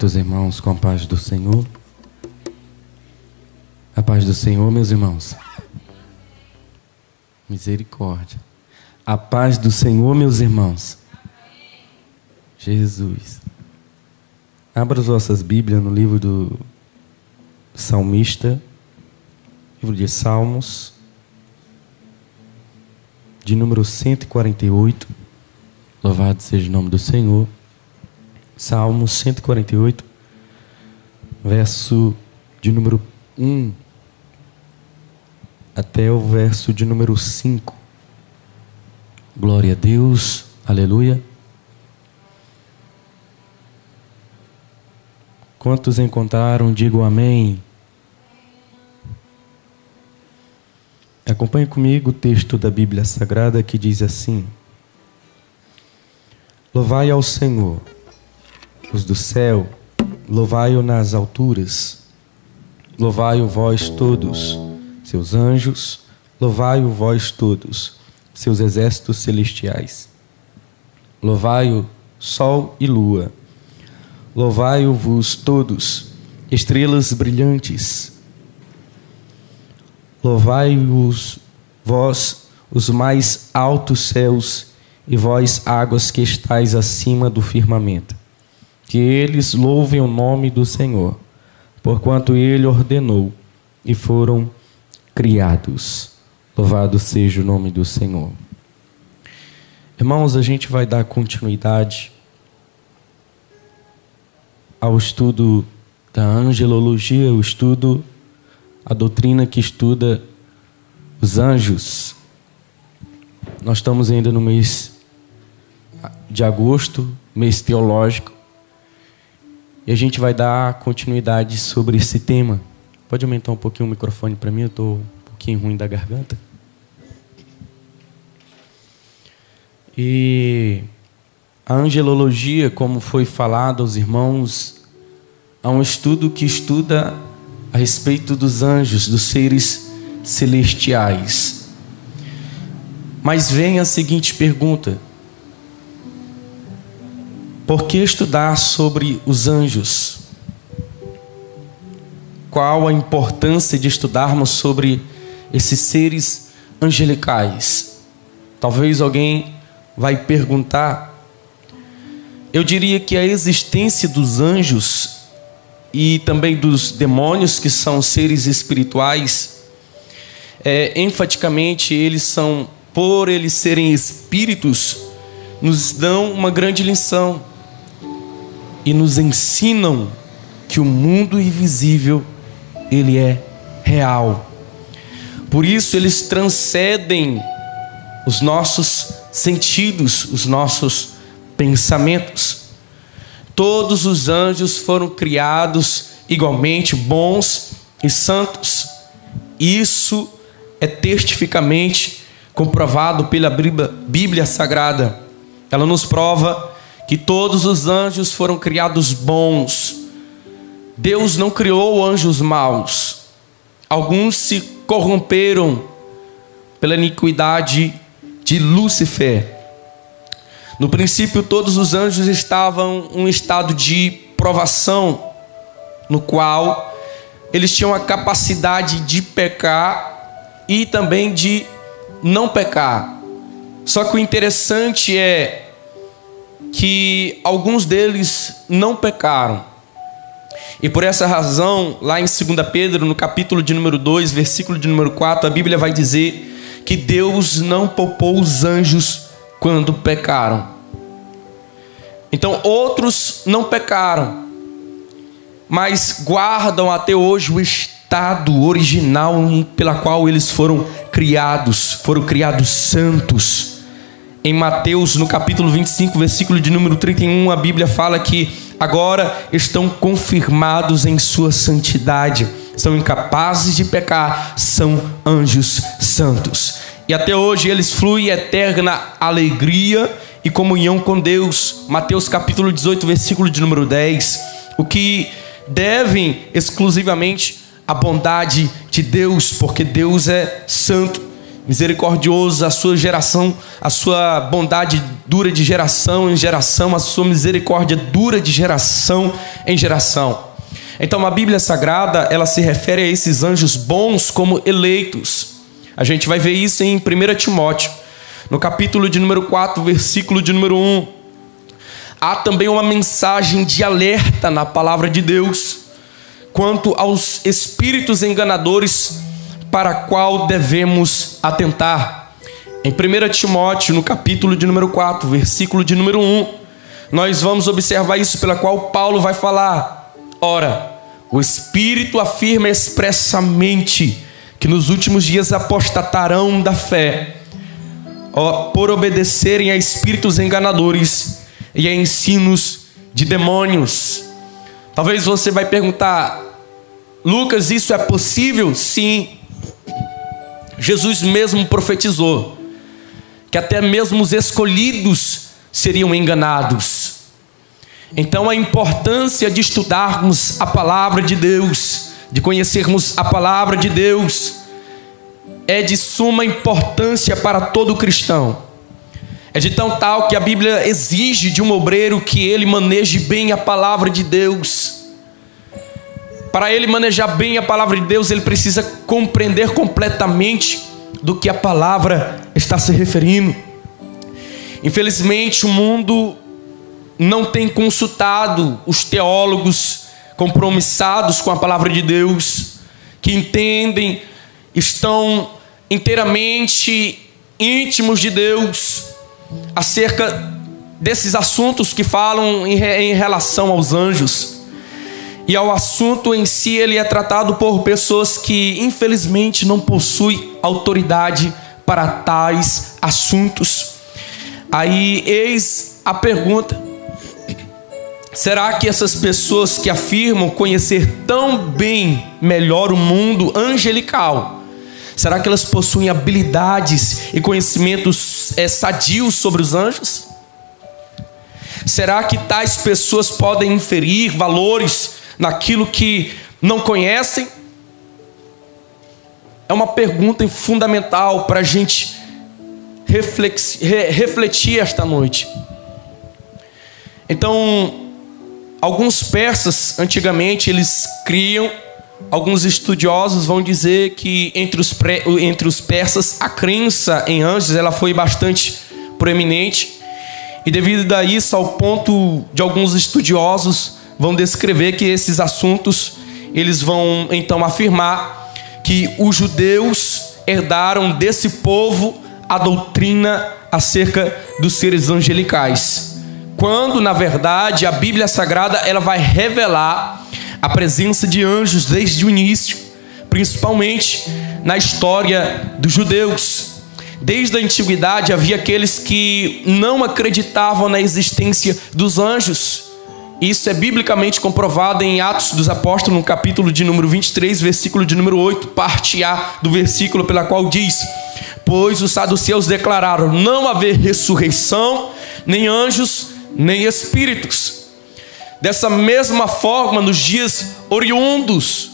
Cumprimento os irmãos com a paz do Senhor. A paz do Senhor, meus irmãos. Misericórdia. A paz do Senhor, meus irmãos. Jesus. Abra as vossas Bíblias no livro do Salmista, livro de Salmos, de número 148. Louvado seja o nome do Senhor. Salmos 148, verso de número 1 até o verso de número 5. Glória a Deus, aleluia. Quantos encontraram, digam amém. Acompanhe comigo o texto da Bíblia Sagrada que diz assim: Louvai ao Senhor, os do céu, louvai-o nas alturas, louvai-o vós todos, seus anjos, louvai-o vós todos, seus exércitos celestiais. Louvai-o sol e lua, louvai-o-vos todos, estrelas brilhantes. Louvai-os vós, os mais altos céus, e vós, águas que estáis acima do firmamento. Que eles louvem o nome do Senhor, porquanto Ele ordenou e foram criados. Louvado seja o nome do Senhor. Irmãos, a gente vai dar continuidade ao estudo da angelologia, o estudo, a doutrina que estuda os anjos. Nós estamos ainda no mês de agosto, mês teológico, e a gente vai dar continuidade sobre esse tema. Pode aumentar um pouquinho o microfone para mim? Eu estou um pouquinho ruim da garganta. E a angelologia, como foi falado aos irmãos, é um estudo que estuda a respeito dos anjos, dos seres celestiais. Mas vem a seguinte pergunta: por que estudar sobre os anjos? Qual a importância de estudarmos sobre esses seres angelicais? Talvez alguém vai perguntar. Eu diria que a existência dos anjos e também dos demônios, que são seres espirituais, enfaticamente eles são, por eles serem espíritos, nos dão uma grande lição e nos ensinam que o mundo invisível, ele é real. Por isso eles transcendem os nossos sentidos, os nossos pensamentos. Todos os anjos foram criados igualmente bons e santos. Isso é testificamente comprovado pela Bíblia Sagrada. Ela nos prova que todos os anjos foram criados bons. Deus não criou anjos maus. Alguns se corromperam pela iniquidade de Lúcifer. No princípio, todos os anjos estavam em um estado de provação, no qual eles tinham a capacidade de pecar e também de não pecar. Só que o interessante é que alguns deles não pecaram. E por essa razão, lá em 2 Pedro, no capítulo de número 2, versículo de número 4, a Bíblia vai dizer que Deus não poupou os anjos quando pecaram. Então outros não pecaram, mas guardam até hoje o estado original pela qual eles foram criados santos. Em Mateus, no capítulo 25, versículo de número 31, a Bíblia fala que agora estão confirmados em sua santidade, são incapazes de pecar, são anjos santos. E até hoje eles fluem eterna alegria e comunhão com Deus. Mateus capítulo 18, versículo de número 10. O que devem exclusivamente à bondade de Deus, porque Deus é santo misericordioso, a sua geração, a sua bondade dura de geração em geração, a sua misericórdia dura de geração em geração. Então a Bíblia Sagrada, ela se refere a esses anjos bons como eleitos. A gente vai ver isso em 1 Timóteo, no capítulo de número 4, versículo de número 1. Há também uma mensagem de alerta na palavra de Deus quanto aos espíritos enganadores para qual devemos atentar. Em 1 Timóteo, no capítulo de número 4, versículo de número 1, nós vamos observar isso, pela qual Paulo vai falar: ora, o Espírito afirma expressamente que nos últimos dias apostatarão da fé, por obedecerem a espíritos enganadores e a ensinos de demônios. Talvez você vai perguntar: Lucas, isso é possível? Sim. Jesus mesmo profetizou que até mesmo os escolhidos seriam enganados. Então a importância de estudarmos a palavra de Deus, de conhecermos a palavra de Deus, é de suma importância para todo cristão. É de tão tal que a Bíblia exige de um obreiro que ele maneje bem a palavra de Deus. Para ele manejar bem a palavra de Deus, ele precisa compreender completamente do que a palavra está se referindo. Infelizmente, o mundo não tem consultado os teólogos compromissados com a palavra de Deus, que entendem, estão inteiramente íntimos de Deus, acerca desses assuntos que falam em relação aos anjos. E ao assunto em si, ele é tratado por pessoas que infelizmente não possuem autoridade para tais assuntos. Aí eis a pergunta: será que essas pessoas que afirmam conhecer tão bem melhor o mundo angelical, será que elas possuem habilidades e conhecimentos sadios sobre os anjos? Será que tais pessoas podem inferir valores naquilo que não conhecem? É uma pergunta fundamental para a gente refletir esta noite. Então, alguns persas, antigamente, eles criam, alguns estudiosos vão dizer que entre os persas, a crença em anjos ela foi bastante proeminente. E devido a isso, ao ponto de alguns estudiosos vão descrever que esses assuntos, eles vão então afirmar que os judeus herdaram desse povo a doutrina acerca dos seres angelicais, quando na verdade a Bíblia Sagrada ela vai revelar a presença de anjos desde o início, principalmente na história dos judeus. Desde a antiguidade havia aqueles que não acreditavam na existência dos anjos. Isso é biblicamente comprovado em Atos dos Apóstolos, no capítulo de número 23, versículo de número 8, parte A do versículo, pela qual diz: pois os saduceus declararam não haver ressurreição, nem anjos, nem espíritos. Dessa mesma forma, nos dias odiernos,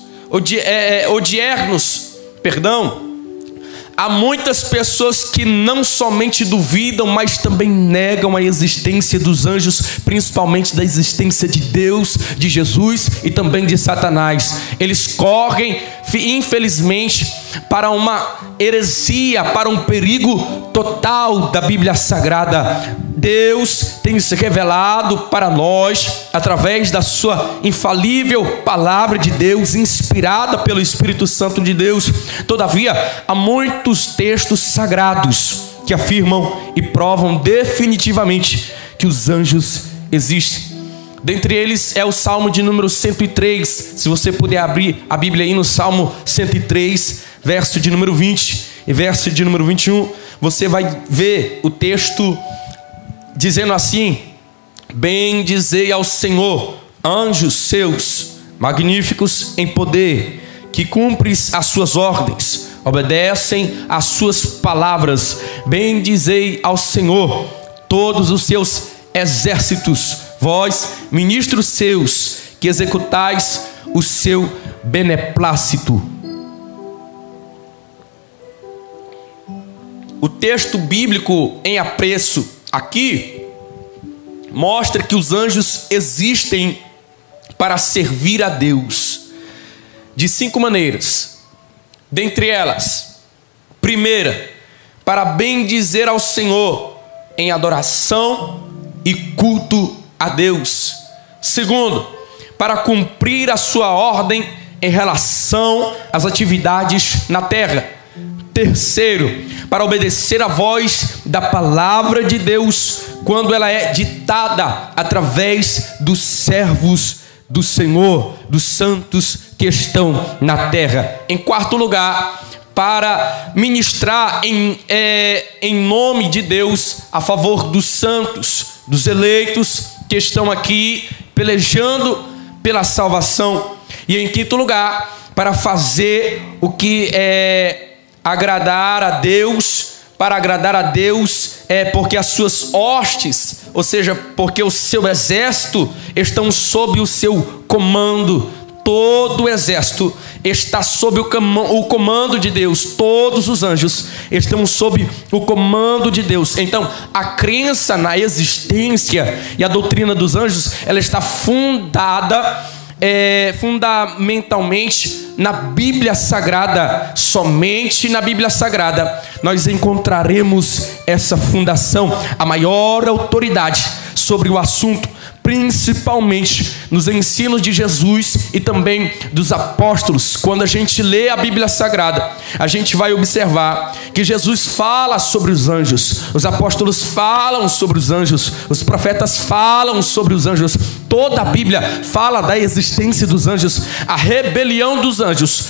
há muitas pessoas que não somente duvidam, mas também negam a existência dos anjos, principalmente da existência de Deus, de Jesus e também de Satanás. Eles correm, infelizmente, para uma heresia, para um perigo total da Bíblia Sagrada. Deus tem se revelado para nós através da sua infalível palavra de Deus, inspirada pelo Espírito Santo de Deus. Todavia, há muitos textos sagrados que afirmam e provam definitivamente que os anjos existem. Dentre eles é o Salmo de número 103. Se você puder abrir a Bíblia aí no Salmo 103, verso de número 20 e verso de número 21, você vai ver o texto dizendo assim: bendizei ao Senhor, anjos seus, magníficos em poder, que cumpres as suas ordens, obedecem às suas palavras. Bendizei ao Senhor, todos os seus exércitos, vós, ministros seus, que executais o seu beneplácito. o texto bíblico em apreço aqui mostra que os anjos existem para servir a Deus de 5 maneiras. Dentre elas, primeira, para bendizer ao Senhor em adoração e culto a Deus. Segundo, para cumprir a sua ordem em relação às atividades na terra. Terceiro, para obedecer a voz da palavra de Deus quando ela é ditada através dos servos do Senhor, dos santos que estão na terra. Em quarto lugar, para ministrar em nome de Deus a favor dos santos, dos eleitos que estão aqui pelejando pela salvação. E em quinto lugar, para fazer o que é agradar a Deus. Para agradar a Deus porque as suas hostes, ou seja, porque o seu exército estão sob o seu comando. Todo o exército está sob o comando de Deus. Todos os anjos estão sob o comando de Deus. Então, a crença na existência e a doutrina dos anjos, ela está fundamentalmente na Bíblia Sagrada. Somente na Bíblia Sagrada nós encontraremos essa fundação, a maior autoridade sobre o assunto, principalmente nos ensinos de Jesus e também dos apóstolos. Quando a gente lê a Bíblia Sagrada, a gente vai observar que Jesus fala sobre os anjos, os apóstolos falam sobre os anjos, os profetas falam sobre os anjos. Toda a Bíblia fala da existência dos anjos. A rebelião dos anjos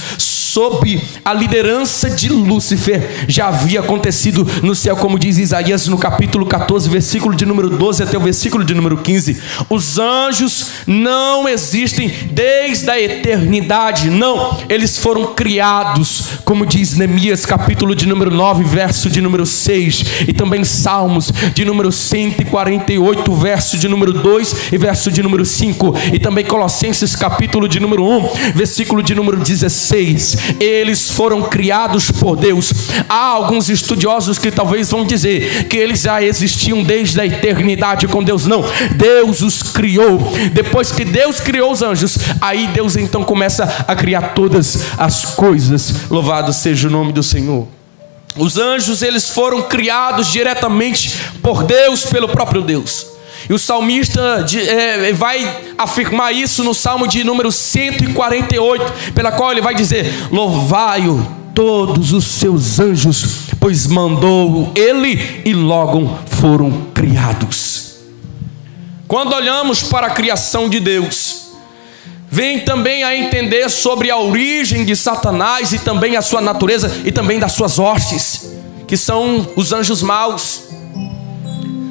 sob a liderança de Lúcifer já havia acontecido no céu, como diz Isaías no capítulo 14, versículo de número 12 até o versículo de número 15. Os anjos não existem desde a eternidade, não, eles foram criados, como diz Neemias capítulo de número 9, verso de número 6, e também Salmos de número 148, verso de número 2 e verso de número 5, e também Colossenses capítulo de número 1, versículo de número 16. Eles foram criados por Deus. Há alguns estudiosos que talvez vão dizer que eles já existiam desde a eternidade com Deus. Não, Deus os criou. Depois que Deus criou os anjos, aí Deus então começa a criar todas as coisas. Louvado seja o nome do Senhor. Os anjos, eles foram criados diretamente por Deus, pelo próprio Deus. E o salmista vai afirmar isso no Salmo de número 148, pela qual ele vai dizer: louvai-o todos os seus anjos, pois mandou ele e logo foram criados. Quando olhamos para a criação de Deus, vem também a entender sobre a origem de Satanás e também a sua natureza e também das suas hostes, que são os anjos maus.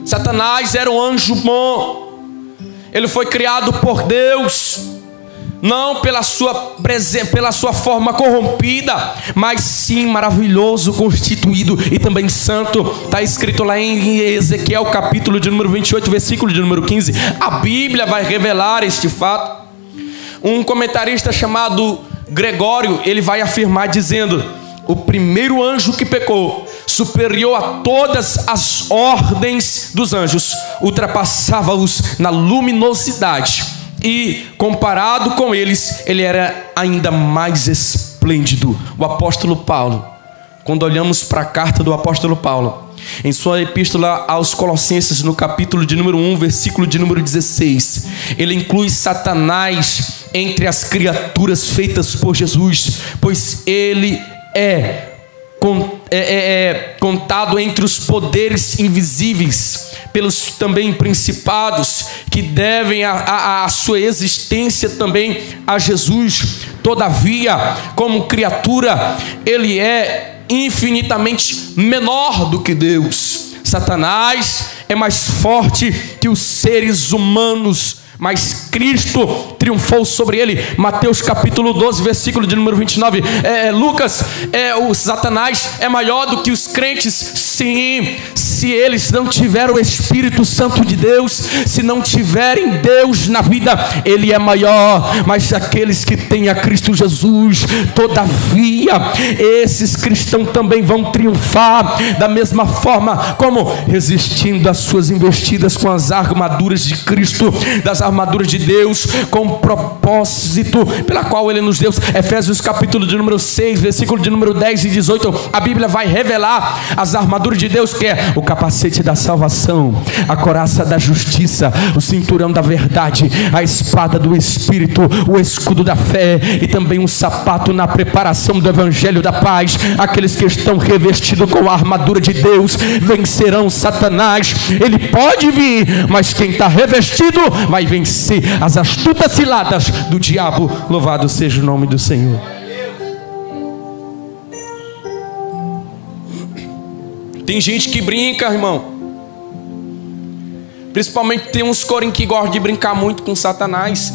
Satanás era um anjo bom. Ele foi criado por Deus, não pela sua forma corrompida, mas sim maravilhoso, constituído e também santo. Está escrito lá em Ezequiel capítulo de número 28, versículo de número 15. A Bíblia vai revelar este fato. Um comentarista chamado Gregório, ele vai afirmar dizendo: o primeiro anjo que pecou, superior a todas as ordens dos anjos, ultrapassava-os na luminosidade, e comparado com eles, ele era ainda mais esplêndido. O apóstolo Paulo, quando olhamos para a carta do apóstolo Paulo, em sua epístola aos Colossenses, no capítulo de número 1, versículo de número 16, ele inclui Satanás entre as criaturas feitas por Jesus, pois ele é contado entre os poderes invisíveis, pelos também principados que devem a sua existência também a Jesus. Todavia, como criatura, ele é infinitamente menor do que Deus. Satanás é mais forte que os seres humanos, mas Cristo triunfou sobre ele. Mateus capítulo 12, versículo de número 29. Lucas, o Satanás é maior do que os crentes? Sim, se eles não tiverem o Espírito Santo de Deus, se não tiverem Deus na vida, Ele é maior. Mas aqueles que têm a Cristo Jesus, todavia, esses cristãos também vão triunfar, da mesma forma como resistindo às suas investidas com as armaduras de Cristo, das armaduras de Deus, com o propósito pela qual Ele nos deu. Efésios capítulo de número 6, versículo de número 10 e 18, a Bíblia vai revelar as armaduras de Deus, que é o capacete da salvação, a couraça da justiça, o cinturão da verdade, a espada do Espírito, o escudo da fé e também um sapato na preparação do evangelho da paz. Aqueles que estão revestidos com a armadura de Deus vencerão Satanás. Ele pode vir, mas quem está revestido vai vencer as astutas ciladas do diabo. Louvado seja o nome do Senhor. Tem gente que brinca, irmão. Principalmente tem uns corinhos que gostam de brincar muito com Satanás.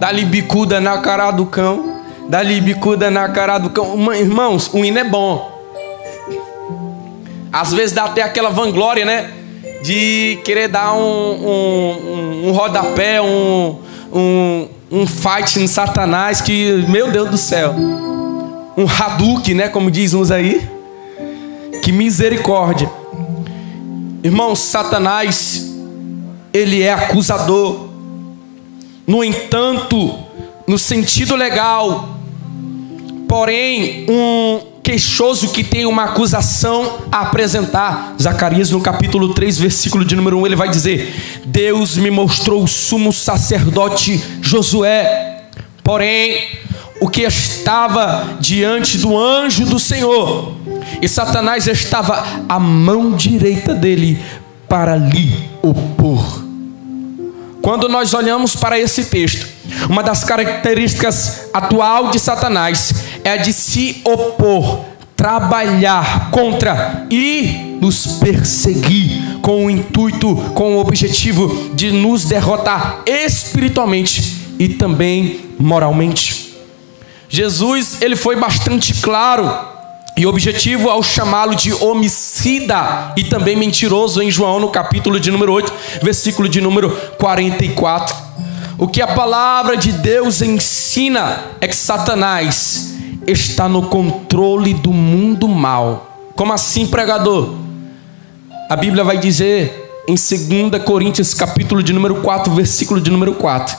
Dá-lhe bicuda na cara do cão. Dá-lhe bicuda na cara do cão. Irmãos, o hino é bom. Às vezes dá até aquela vanglória, né? De querer dar um rodapé, um fight no Satanás. Que, meu Deus do céu. Um Hadouken, né? Como diz uns aí. Que misericórdia. Irmãos, Satanás, ele é acusador. No entanto, no sentido legal. Porém, um queixoso que tem uma acusação a apresentar. Zacarias no capítulo 3, versículo de número 1, ele vai dizer: Deus me mostrou o sumo sacerdote Josué. Porém, o que estava diante do anjo do Senhor, e Satanás estava à mão direita dele para lhe opor. Quando nós olhamos para esse texto, uma das características atual de Satanás é a de se opor, trabalhar contra e nos perseguir com o intuito, com o objetivo de nos derrotar espiritualmente e também moralmente. Jesus, ele foi bastante claro e objetivo ao chamá-lo de homicida e também mentiroso em João no capítulo de número 8, versículo de número 44. O que a palavra de Deus ensina é que Satanás está no controle do mundo mal. Como assim, pregador? A Bíblia vai dizer em 2 Coríntios capítulo de número 4, versículo de número 4,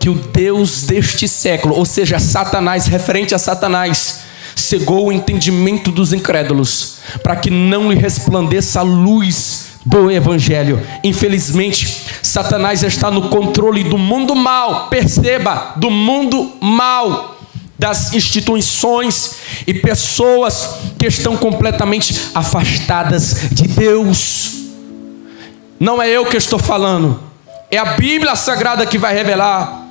que o Deus deste século, ou seja, Satanás, referente a Satanás, cegou o entendimento dos incrédulos, para que não lhe resplandeça a luz do Evangelho. Infelizmente, Satanás está no controle do mundo mal. Perceba, do mundo mal, das instituições e pessoas que estão completamente afastadas de Deus. Não é eu que estou falando, é a Bíblia Sagrada que vai revelar.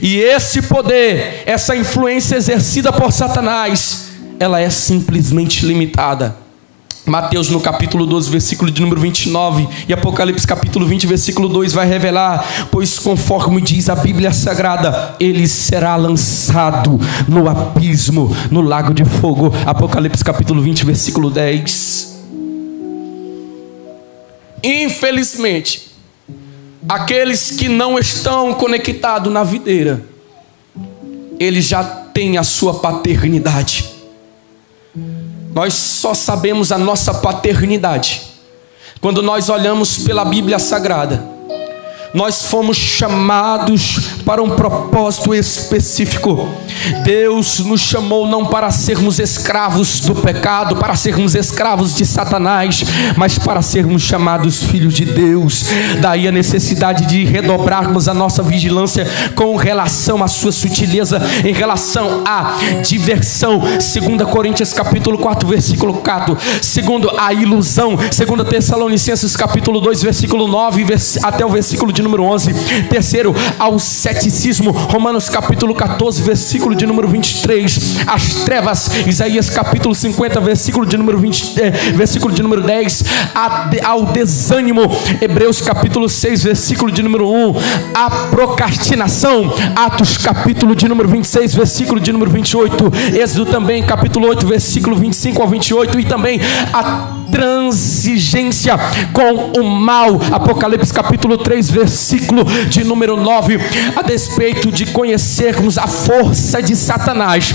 E esse poder, essa influência exercida por Satanás, ela é simplesmente limitada. Mateus no capítulo 12, versículo de número 29 e Apocalipse capítulo 20, versículo 2 vai revelar: pois conforme diz a Bíblia Sagrada, ele será lançado no abismo, no lago de fogo. Apocalipse capítulo 20, versículo 10. Infelizmente, aqueles que não estão conectados na videira, eles já têm a sua paternidade. Nós só sabemos a nossa paternidade quando nós olhamos pela Bíblia Sagrada. Nós fomos chamados para um propósito específico. Deus nos chamou não para sermos escravos do pecado, para sermos escravos de Satanás, mas para sermos chamados filhos de Deus. Daí a necessidade de redobrarmos a nossa vigilância com relação à sua sutileza, em relação à diversão. 2 Coríntios capítulo 4, versículo 4. Segundo, a ilusão. 2 Tessalonicenses capítulo 2, versículo 9 até o versículo de número 11. Terceiro, ao ceticismo. Romanos capítulo 14, versículo de número 23. As trevas. Isaías capítulo 50, versículo de número 10. Ao desânimo. Hebreus capítulo 6, versículo de número 1. A procrastinação. Atos capítulo de número 26, versículo de número 28. Êxodo também capítulo 8, versículo 25 ao 28. E também a intransigência com o mal. Apocalipse capítulo 3, versículo de número 9. A despeito de conhecermos a força de Satanás,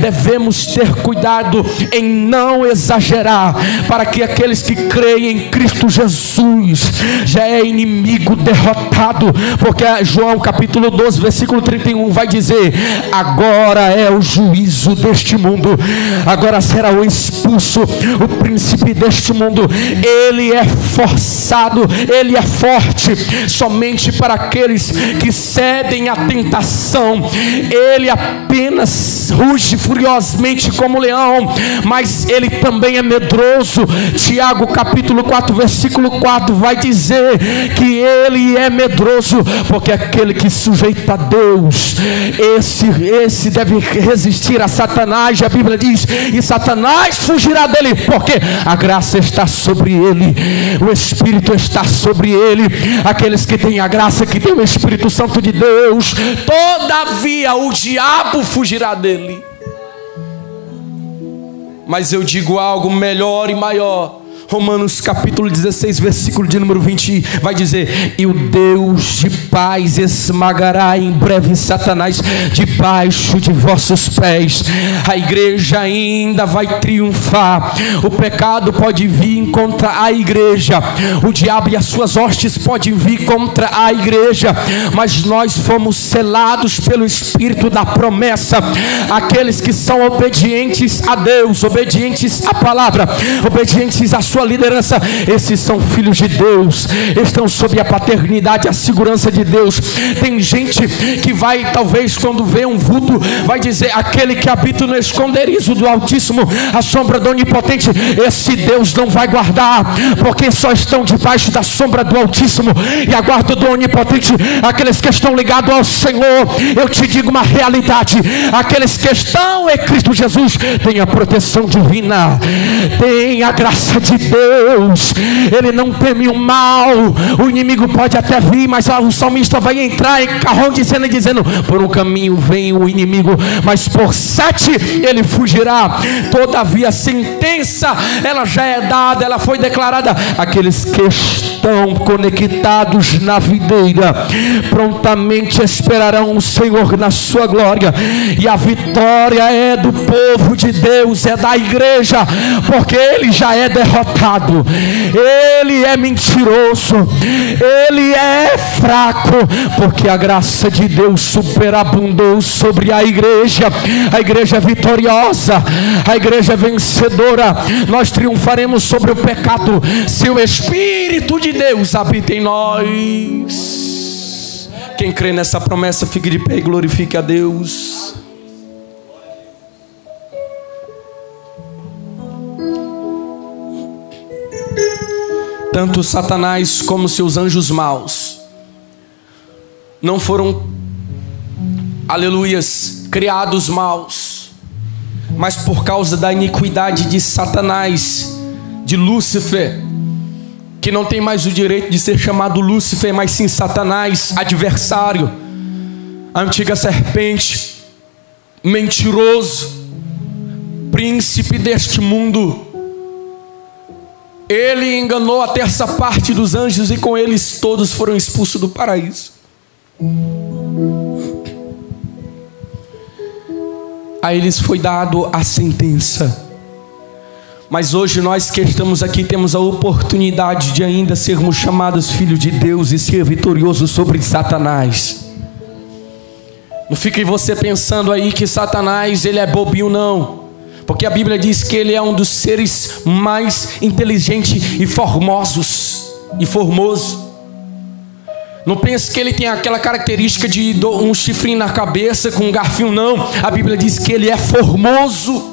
devemos ter cuidado em não exagerar, para que aqueles que creem em Cristo Jesus já é inimigo derrotado, porque João capítulo 12, versículo 31 vai dizer: agora é o juízo deste mundo, agora será o expulso o príncipe deste mundo. Ele é forçado, ele é forte somente para aqueles que cedem à tentação. Ele apenas ruge furiosamente como leão, mas ele também é medroso. Tiago capítulo 4, versículo 4 vai dizer que ele é medroso, porque aquele que sujeita a Deus, esse deve resistir a Satanás. E a Bíblia diz: e Satanás fugirá dele, porque a graça está sobre ele, o Espírito está sobre ele. Aqueles que têm a graça, que têm o Espírito Santo de Deus, todavia o diabo fugirá dele. Mas eu digo algo melhor e maior. Romanos capítulo 16, versículo de número 20 vai dizer: e o Deus de paz esmagará em breve Satanás debaixo de vossos pés. A igreja ainda vai triunfar. O pecado pode vir contra a igreja, o diabo e as suas hostes podem vir contra a igreja, mas nós fomos selados pelo Espírito da promessa. Aqueles que são obedientes a Deus, obedientes à palavra, obedientes à sua liderança, esses são filhos de Deus, estão sob a paternidade, a segurança de Deus. Tem gente que vai, talvez quando vê um vulto, vai dizer: aquele que habita no esconderijo do Altíssimo, a sombra do Onipotente, esse Deus não vai guardar, porque só estão debaixo da sombra do Altíssimo e a guarda do Onipotente aqueles que estão ligados ao Senhor. Eu te digo uma realidade: aqueles que estão em Cristo Jesus têm a proteção divina, têm a graça de Deus. Ele não teme o mal. O inimigo pode até vir, mas o salmista vai entrar em carrão de cena dizendo: por um caminho vem o inimigo, mas por 7 ele fugirá. Todavia a sentença, ela já é dada, ela foi declarada. Aqueles que estão conectados na videira prontamente esperarão o Senhor na sua glória. E a vitória é do povo de Deus, é da igreja, porque ele já é derrotado. Ele é mentiroso, ele é fraco, porque a graça de Deus superabundou sobre a igreja. A igreja é vitoriosa, a igreja é vencedora. Nós triunfaremos sobre o pecado se o Espírito de Deus habita em nós. Quem crê nessa promessa, fique de pé e glorifique a Deus. Tanto Satanás como seus anjos maus não foram, aleluias, criados maus, mas por causa da iniquidade de Satanás, de Lúcifer, que não tem mais o direito de ser chamado Lúcifer, mas sim Satanás, adversário, a antiga serpente, mentiroso, príncipe deste mundo. Ele enganou a terça parte dos anjos e com eles todos foram expulsos do paraíso. A eles foi dado a sentença. Mas hoje nós que estamos aqui temos a oportunidade de ainda sermos chamados filhos de Deus e ser vitoriosos sobre Satanás. Não fique você pensando aí que Satanás ele é bobinho, não. Porque a Bíblia diz que ele é um dos seres mais inteligentes e formoso. Não pense que ele tem aquela característica de um chifrinho na cabeça com um garfinho, não. A Bíblia diz que ele é formoso.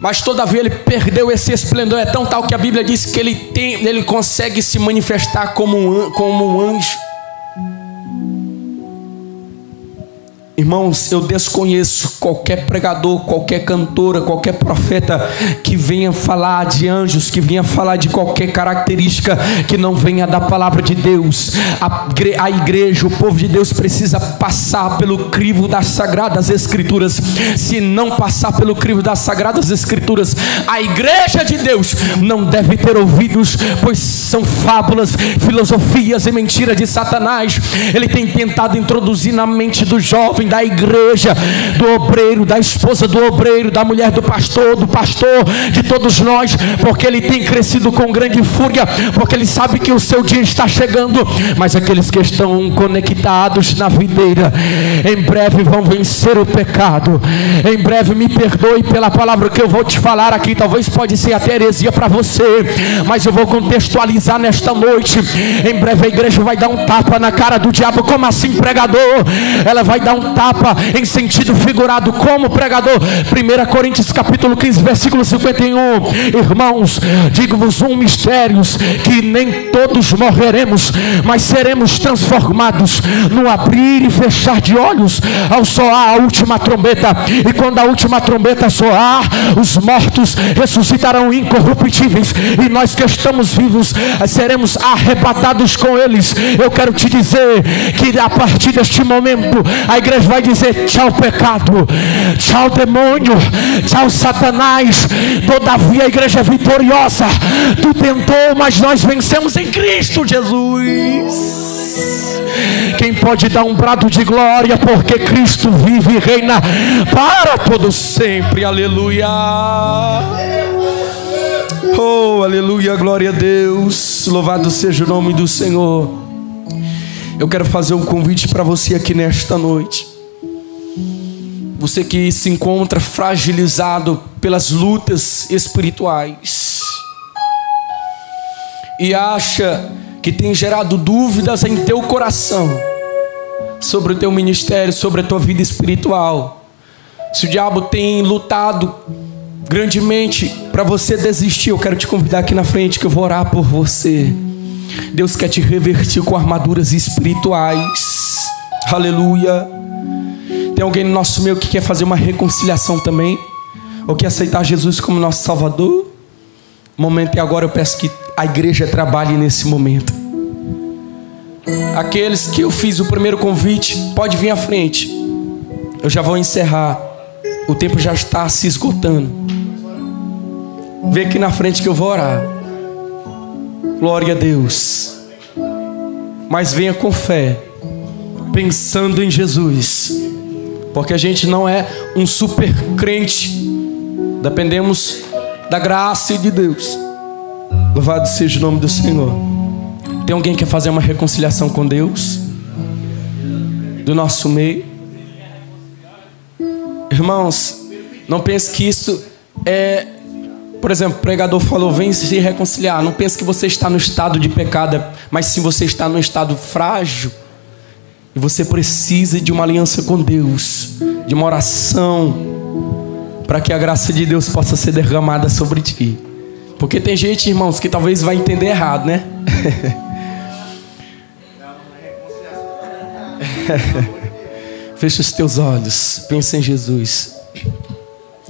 Mas todavia ele perdeu esse esplendor. É tão tal que a Bíblia diz que ele consegue se manifestar como um anjo. Irmãos, eu desconheço qualquer pregador, qualquer cantora, qualquer profeta que venha falar de anjos, que venha falar de qualquer característica que não venha da palavra de Deus. A igreja, o povo de Deus precisa passar pelo crivo das Sagradas Escrituras. Se não passar pelo crivo das Sagradas Escrituras, a igreja de Deus não deve ter ouvidos, pois são fábulas, filosofias e mentiras de Satanás. Ele tem tentado introduzir na mente do jovem, da igreja, do obreiro, da esposa do obreiro, da mulher do pastor, de todos nós, porque ele tem crescido com grande fúria, porque ele sabe que o seu dia está chegando. Mas aqueles que estão conectados na videira, em breve vão vencer o pecado. Em breve, me perdoe pela palavra que eu vou te falar aqui, talvez pode ser até heresia para você, mas eu vou contextualizar nesta noite. Em breve a igreja vai dar um tapa na cara do diabo. Como assim, pregador? Ela vai dar um tapa em sentido figurado. Como, pregador? 1 Coríntios capítulo 15 versículo 51. Irmãos, digo-vos um mistério, que nem todos morreremos, mas seremos transformados no abrir e fechar de olhos, ao soar a última trombeta. E quando a última trombeta soar, os mortos ressuscitarão incorruptíveis, e nós que estamos vivos seremos arrebatados com eles. Eu quero te dizer que a partir deste momento a igreja vai dizer: tchau pecado, tchau demônio, tchau Satanás. Todavia a igreja é vitoriosa. Tu tentou, mas nós vencemos em Cristo Jesus. Quem pode dar um brado de glória, porque Cristo vive e reina para todo sempre. Aleluia. Oh, aleluia, glória a Deus. Louvado seja o nome do Senhor. Eu quero fazer um convite para você aqui nesta noite. Você que se encontra fragilizado pelas lutas espirituais e acha que tem gerado dúvidas em teu coração sobre o teu ministério, sobre a tua vida espiritual. Se o diabo tem lutado grandemente para você desistir, eu quero te convidar aqui na frente que eu vou orar por você. Deus quer te revertir com armaduras espirituais. Aleluia. Tem alguém no nosso meio que quer fazer uma reconciliação também, ou quer aceitar Jesus como nosso Salvador? O momento é agora. Eu peço que a igreja trabalhe nesse momento. Aqueles que eu fiz o primeiro convite, pode vir à frente. Eu já vou encerrar. O tempo já está se esgotando. Vem aqui na frente que eu vou orar. Glória a Deus. Mas venha com fé, pensando em Jesus, porque a gente não é um super crente. Dependemos da graça de Deus. Louvado seja o nome do Senhor. Tem alguém que quer fazer uma reconciliação com Deus do nosso meio? Irmãos, não pense que isso é... Por exemplo, o pregador falou: vem se reconciliar. Não pense que você está no estado de pecado, mas sim você está no estado frágil. E você precisa de uma aliança com Deus, de uma oração, para que a graça de Deus possa ser derramada sobre ti. Porque tem gente, irmãos, que talvez vai entender errado, né? Fecha os teus olhos, pensa em Jesus.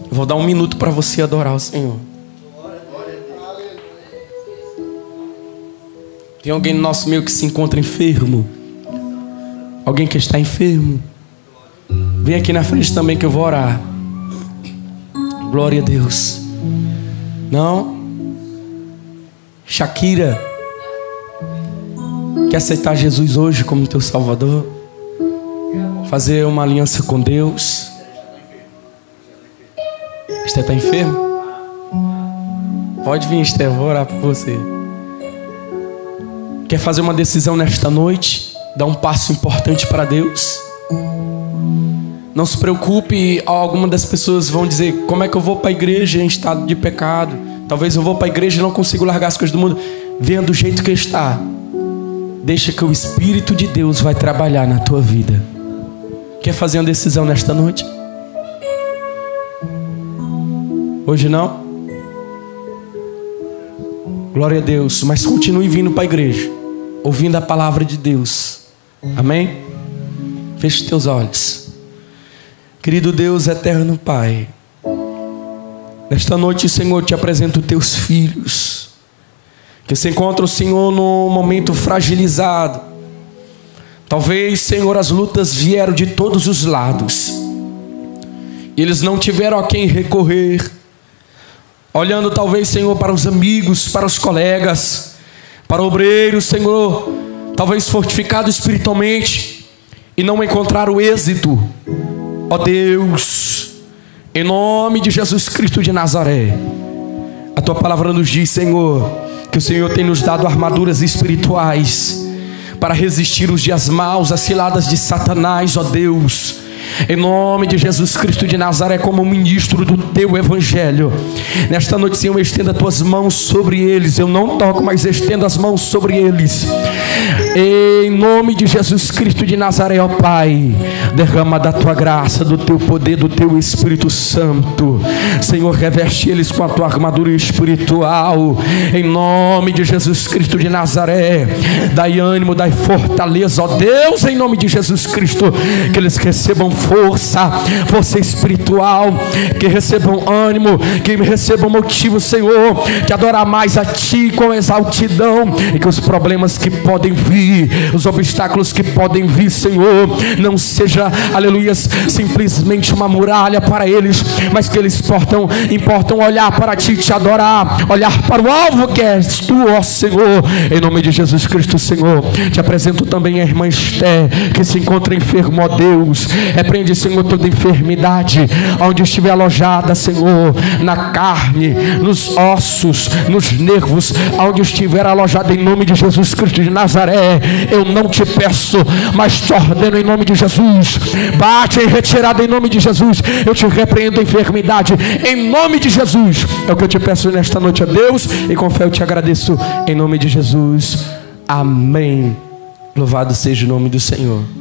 Vou dar um minuto para você adorar o Senhor. Tem alguém no nosso meio que se encontra enfermo? Alguém que está enfermo? Vem aqui na frente também que eu vou orar. Glória a Deus. Não? Shakira, quer aceitar Jesus hoje como teu Salvador? Fazer uma aliança com Deus? Você está enfermo? Pode vir, Esther, vou orar por você. Quer fazer uma decisão nesta noite? Dar um passo importante para Deus? Não se preocupe, alguma das pessoas vão dizer: como é que eu vou para a igreja em estado de pecado? Talvez eu vou para a igreja e não consigo largar as coisas do mundo. Venha do jeito que está. Deixa que o Espírito de Deus vai trabalhar na tua vida. Quer fazer uma decisão nesta noite? Hoje não? Glória a Deus. Mas continue vindo para a igreja, ouvindo a palavra de Deus. Amém? Feche teus olhos. Querido Deus, eterno Pai, nesta noite, Senhor, te apresento teus filhos, que se encontram, Senhor, num momento fragilizado. Talvez, Senhor, as lutas vieram de todos os lados, e eles não tiveram a quem recorrer, olhando talvez, Senhor, para os amigos, para os colegas, para obreiros, Senhor, talvez fortificado espiritualmente, e não encontraram êxito. Ó Deus, em nome de Jesus Cristo de Nazaré, a tua palavra nos diz, Senhor, que o Senhor tem nos dado armaduras espirituais para resistir os dias maus, as ciladas de Satanás. Ó Deus, em nome de Jesus Cristo de Nazaré, como ministro do teu evangelho, nesta noite, Senhor, estenda as tuas mãos sobre eles. Eu não toco, mas estenda as mãos sobre eles, em nome de Jesus Cristo de Nazaré. Ó Pai, derrama da tua graça, do teu poder, do teu Espírito Santo. Senhor, reveste eles com a tua armadura espiritual, em nome de Jesus Cristo de Nazaré. Dai ânimo, dai fortaleza, ó Deus, em nome de Jesus Cristo, que eles recebam força espiritual, que recebam ânimo, que recebam motivo, Senhor, de adorar mais a Ti com exaltidão, e que os problemas que podem vir, os obstáculos que podem vir, Senhor, não seja, aleluia, simplesmente uma muralha para eles, mas que eles importam olhar para Ti, te adorar, olhar para o alvo que és Tu, ó Senhor, em nome de Jesus Cristo. Senhor, te apresento também a irmã Esté, que se encontra enferma, ó Deus. Repreende, Senhor, toda enfermidade, onde estiver alojada, Senhor, na carne, nos ossos, nos nervos, onde estiver alojada, em nome de Jesus Cristo de Nazaré. Eu não te peço, mas te ordeno em nome de Jesus. Bate em retirada em nome de Jesus. Eu te repreendo a enfermidade em nome de Jesus. É o que eu te peço nesta noite, a Deus, e com fé eu te agradeço em nome de Jesus. Amém. Louvado seja o nome do Senhor.